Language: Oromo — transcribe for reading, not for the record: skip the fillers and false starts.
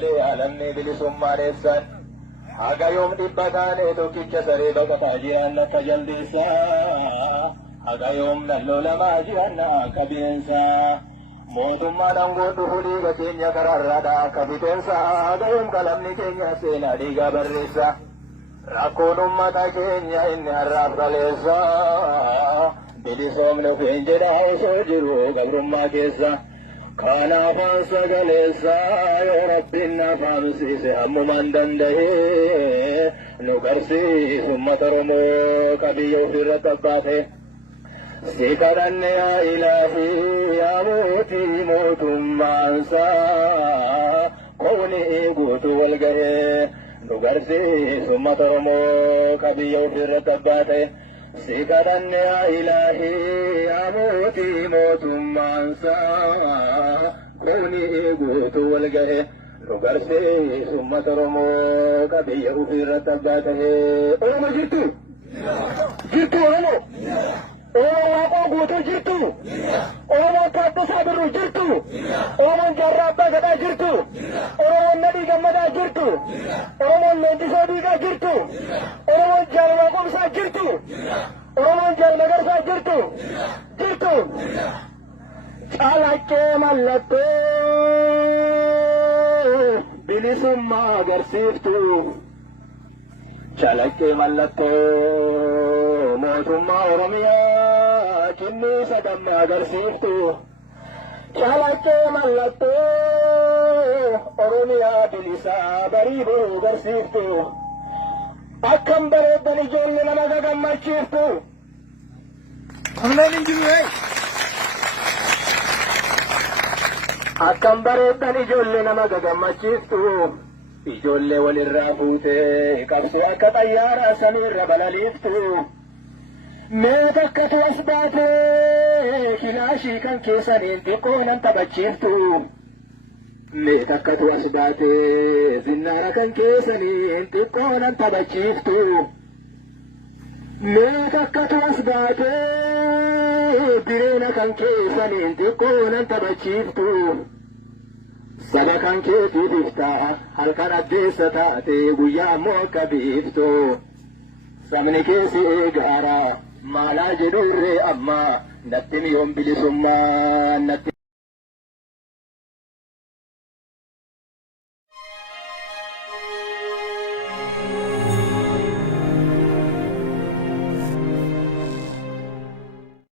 malee alamni bilisummaadheessan haga yoom dhibba taane tokkicha saree baqataa jiran akka jaldeessaa haga yoom lalloo lamaa jiran akka bineensaa mootummaan aangoo dhufu dhiiga keenya karaarraadha akka biteensaa haga yoom qalamni keenya seenaa dhiigaa barreessa rakkoon ummata keenya inni har'aaf kaleessa bilisoomni ofiin jedha osoo jiru gabrummaa keessa kanaafaan sagaleessa yoo rabbiin naaf haamsiise hammumaan danda'e nu garsiisu ummata Oromoo ka biyya ofirratti abbaate si kadhanne yaa Ilaahii yaa mootii mootummaansaa kooni guutuu wal gahee nu garsiisu ummata Oromoo ka biyya ofirratti abbaate si kadhanne yaa Ilaahii yaa mootii mootummaansaa kooni guutuu wal gahee nu garsiisu ummata Oromoo ka biyya ofirratti abbaate. Oromoo jirtu? Jirtu Oromoo? Oromoo waaqoo guutuu jirtu? Oromoo Taaddasaa Birruu jirtu? Oromoon Jaarraa Abbaa Gadaa jirtu? Oromoon Nadhii Gammadaa jirtu? Oromoon Leendisoo Diigaa jirtu? Oromoon Jaal Waaqoomsaa jirtu? Oromoon Jaal Magarsaa jirtu? Jirtu? Calaqqee mallattoo bilisummaa agarsiiftu. Calaqqee mallattoo mootummaa Oromiyaa kinniisa dambe agarsiiftu. Calaqqee mallattoo Oromiyaa bilisaa barii boruu agarsiiftu. Akkam bareeddan ijoollee nama gagammachiiftu. Akkam bareeddan ijoollee nama gagammachiiftu. Ijoollee walirraa fuutee qabsoo akka xayyaaraa samiirra balaliiftu. Mee takkatu as baatee kilaashii kan keessaniin xiqqoo nan taphachiiftu. Mee takkatu as baatee zinnaara kan keessaniin xiqqoo nan taphachiiftu. Mee takkatu as baatee bireena kan keessaniin xiqqoo nan taphachiiftu. Saba kan keetiif ta'a halkan addeessa taate guyyaa ammoo akka biiftu. Sabni keessi eegaara maalaa jedhu irree amma natti miyoon bilisummaa natti